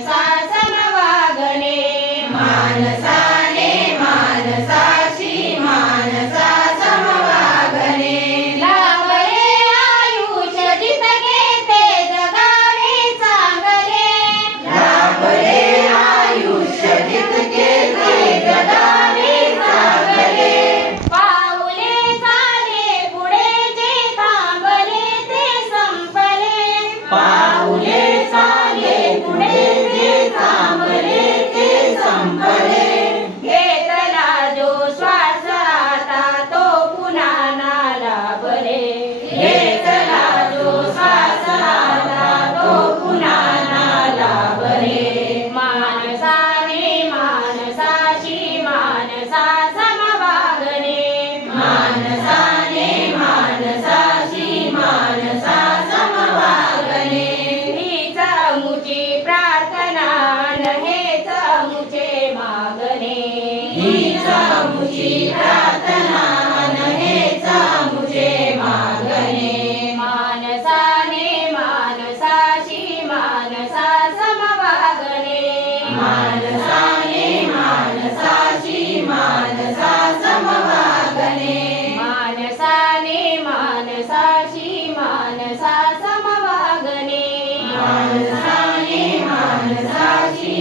मानसा समवागणे मानसाने मानसाशी मानसा समवागणे लाभले आयुष्य जितके ते जगावे चांगले लाभले आयुष्य जितके ते जगावे चांगले पाऊले चाले पुढे जे थांबले ते संपले पाऊले चाले पुढे जे थांबले ते संपले घेतला जो श्वास आता तो पुन्हा ना लाभले घेतला जो श्वास आता तो पुन्हा ना लाभले मानसाने मानसाशी मानसा समवागणे मानसाने मानसाशी मानसा समवागणे हीच मुची प्रार्थना न हेच मुचे मागणे हीच मुची प्रार्थना न हेच मुचे मागणे मानसाने मानसाशी मानसा समवागणे मानसाने मानसाशी मानसा समवागणे मानसाने मानसाशी मानसा समवागणे मानसाने मानसाशी